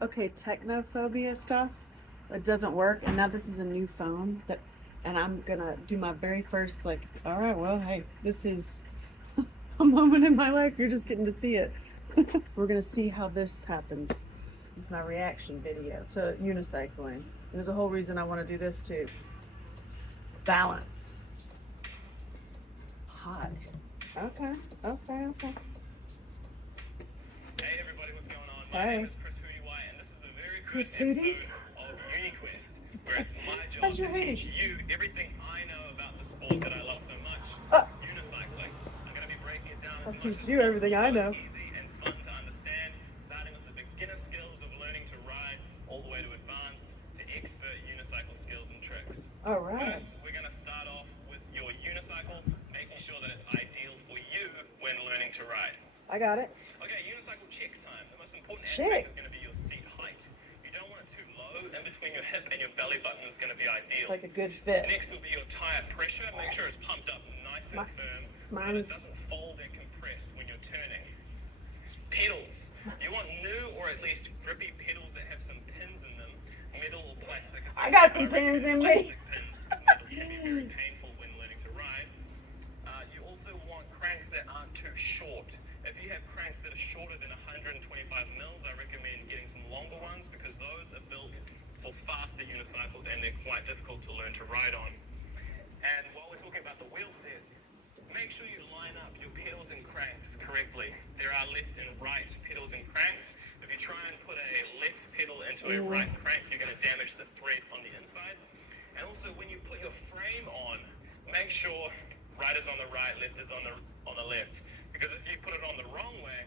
Okay, technophobia stuff. It doesn't work, and now this is a new phone that, and I'm gonna do my very first like. All right, well, hey, this is a moment in my life. You're just getting to see it. We're gonna see how this happens. This is my reaction video to unicycling. There's a whole reason I want to do this too. Balance. Hot. Okay. Okay. Hey everybody, what's going on? My name is Chris Hootie White, and this is the very first episode of UniQuest, where it's my job to teach you everything I know about the sport that I love so much, unicycling. I'm going to be breaking it down as much as possible, everything I know. so it's easy and fun to understand, starting with the beginner skills of learning to ride, all the way to advanced, to expert unicycle skills and tricks. All right. First, we're going to start off with your unicycle, making sure that it's ideal for you when learning to ride. I got it. Okay, unicycle check time. The most important aspect is going to be your seat height. You don't want it too low, and between your hip and your belly button is going to be ideal. It's like a good fit. Next will be your tire pressure. Make sure it's pumped up nice and firm so that it doesn't fold and compress when you're turning. Pedals. You want new or at least grippy pedals that have some pins in them. Metal or plastic. I got some pins in me. Plastic pins, because metal can be very painful when learning to ride. You also want cranks that aren't too short. If you have cranks that are shorter than 125 mils, I recommend getting some longer ones because those are built for faster unicycles and they're quite difficult to learn to ride on. And while we're talking about the wheel set, make sure you line up your pedals and cranks correctly. There are left and right pedals and cranks. If you try and put a left pedal into a right crank, you're going to damage the thread on the inside. And also when you put your frame on, make sure right is on the right, left is on the left. Because if you put it on the wrong way,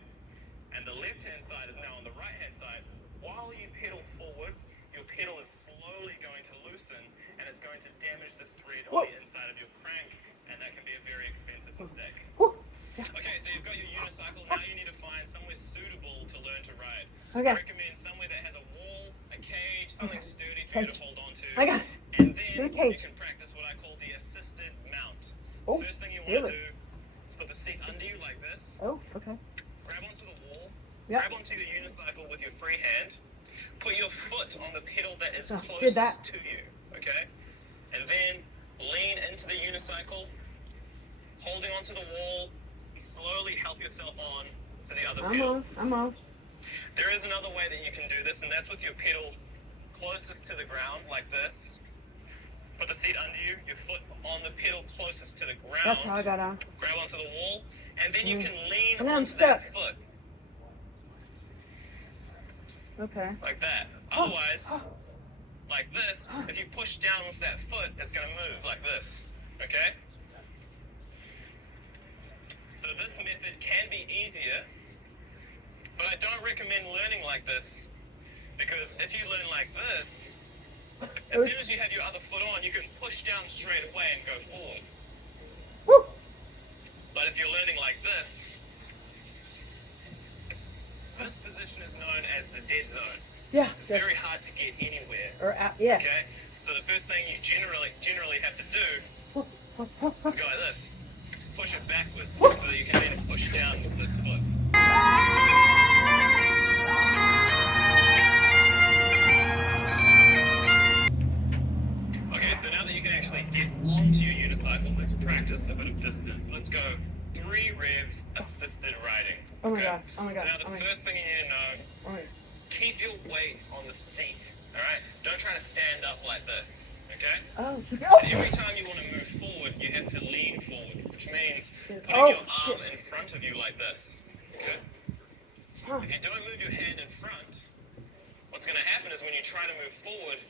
and the left-hand side is now on the right-hand side, while you pedal forwards, your pedal is slowly going to loosen, and it's going to damage the thread on the inside of your crank, and that can be a very expensive mistake. Okay, so you've got your unicycle, now you need to find somewhere suitable to learn to ride. I recommend somewhere that has a wall, a cage, something sturdy for you to hold on to. And then you can practice what I call the assisted mount. First thing you want to do is put the seat under you like this. Oh, okay. Grab onto the wall. Grab onto the unicycle with your free hand. Put your foot on the pedal that is closest to you. Okay? And then lean into the unicycle, holding onto the wall, and slowly help yourself on to the other pedal. I'm on. There is another way that you can do this, and that's with your pedal closest to the ground, like this. Put the seat under you, your foot on the pedal closest to the ground. That's how I got on. Grab onto the wall, and then you can lean and then onto that foot. Okay. Like that. Otherwise, like this, if you push down with that foot, it's going to move like this. Okay? So this method can be easier, but I don't recommend learning like this, because if you learn like this, as soon as you have your other foot on, you can push down straight away and go forward. Woo. But if you're learning like this position is known as the dead zone. Yeah. It's very hard to get anywhere. Yeah. Okay? So the first thing you generally have to do is go like this. Push it backwards so that you can then push down with this foot. Okay, so now that you can actually get onto your unicycle, let's practice a bit of distance. Let's go 3 revs assisted riding. Oh my god. So now the first thing you need to know, keep your weight on the seat, alright? Don't try to stand up like this, okay? And every time you want to move forward, you have to lean forward, which means putting your arm in front of you like this, okay? If you don't move your hand in front, what's going to happen is when you try to move forward,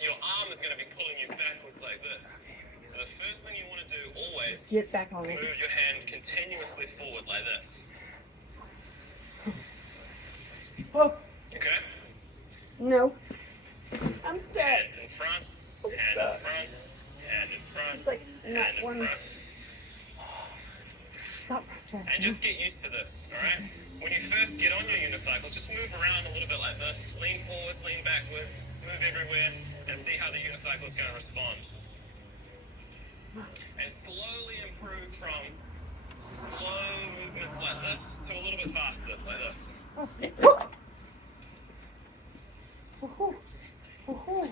your arm is going to be pulling you backwards like this. So the first thing you want to do always is move your hand continuously forward like this. Okay? No. I'm stuck. Hand in front, hand in front, hand in front, It's like hand not in one. front. And just get used to this, alright? When you first get on your unicycle, just move around a little bit like this. Lean forwards, lean backwards, move everywhere, and see how the unicycle is going to respond. And slowly improve from slow movements like this to a little bit faster, like this. Woohoo. Woohoo.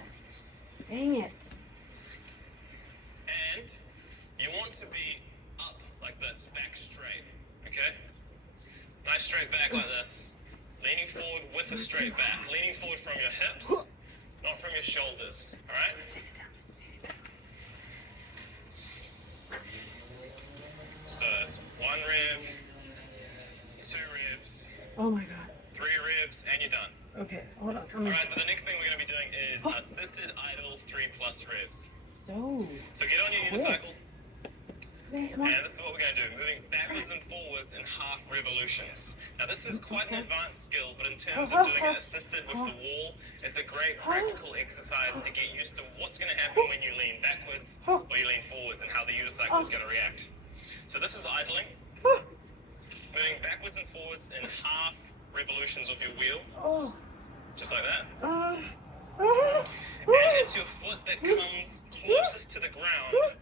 Dang it. And you want to be up like this, back straight, okay? Nice straight back like this. Leaning forward with a straight back. Leaning forward from your hips, not from your shoulders, all right? So it's 1 rev, 2 revs, Oh my god. 3 revs, and you're done. Okay, hold on. All right, so the next thing we're going to be doing is assisted idle 3+ revs. So get on your unicycle, come on. and this is what we're going to do. Moving backwards and forwards in half revolutions. Now this is quite an advanced skill, but in terms of doing it assisted with the wall, it's a great practical exercise to get used to what's going to happen when you lean backwards or you lean forwards and how the unicycle is going to react. So this is idling. Moving backwards and forwards in half revolutions of your wheel. Just like that. And it's your foot that comes closest to the ground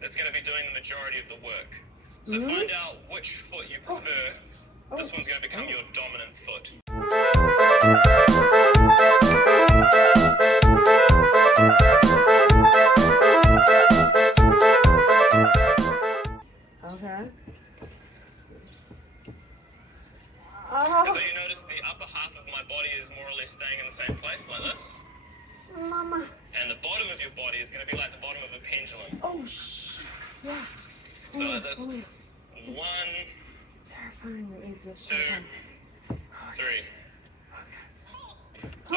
that's going to be doing the majority of the work. So find out which foot you prefer. This one's going to become your dominant foot. Okay. So you notice the upper half of my body is more or less staying in the same place, like this. Mama. And the bottom of your body is going to be like the bottom of a pendulum. Oh, shh. Yeah. So like this. 1, Terrifying. It is. It's 2, terrifying. 3. Okay,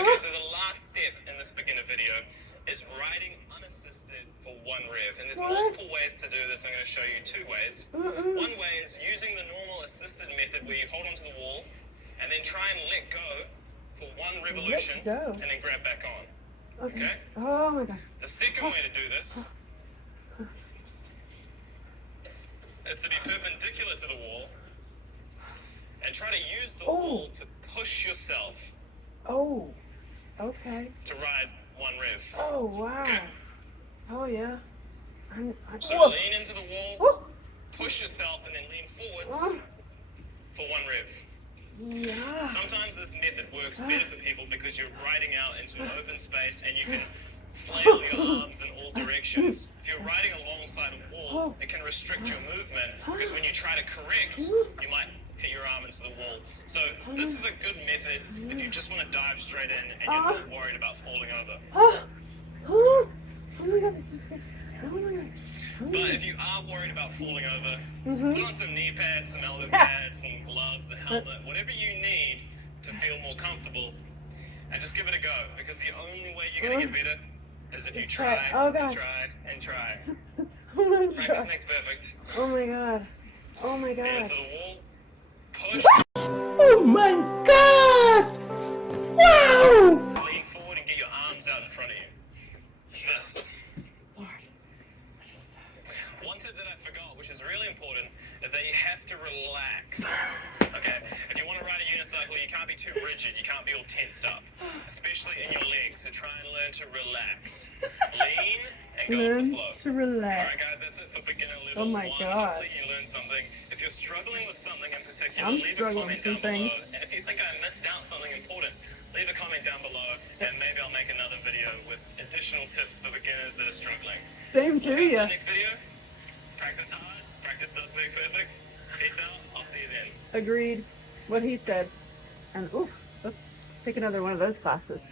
Okay, so the last step in this beginner video is riding unassisted for 1 rev. And there's multiple ways to do this. I'm going to show you 2 ways. One way is using the normal assisted method where you hold onto the wall and then try and let go for 1 revolution and then grab back on. Okay? Oh my god. The second way to do this is to be perpendicular to the wall and try to use the wall to push yourself Oh. Okay. to ride 1 rev. Oh wow. Okay. Oh yeah. So lean into the wall, push yourself, and then lean forwards for 1 rev. Yeah. Sometimes this method works better for people because you're riding out into an open space and you can flail your arms in all directions. If you're riding alongside a wall, it can restrict your movement because when you try to correct, you might hit your arm into the wall. So this is a good method if you just want to dive straight in and you're not worried about falling over. Oh my god, this is good. Oh my god. But if you are worried about falling over, put on some knee pads, some elbow pads, some gloves, a helmet, whatever you need to feel more comfortable, and just give it a go. Because the only way you're going to get better is if you try and try and try. Practice makes perfect. Oh my god. Oh my god. Into the wall, push. Oh my god! Wow! Lean forward and get your arms out in front of you. This. One tip that I forgot, which is really important, is that you have to relax. Okay, if you want to ride a unicycle, you can't be too rigid. You can't be all tensed up, especially in your legs. So try and learn to relax. Lean and go with the flow. To relax. All right, guys, that's it for beginner level 1. Hopefully you learned something. If you're struggling with something in particular, leave a comment down below. And if you think I missed out something important, leave a comment down below, and maybe I'll make another video with additional tips for beginners that are struggling. Same to you. Next video. Practice hard. Practice does make perfect. Peace out. I'll see you then. Agreed. What he said. And oof, let's take another one of those classes.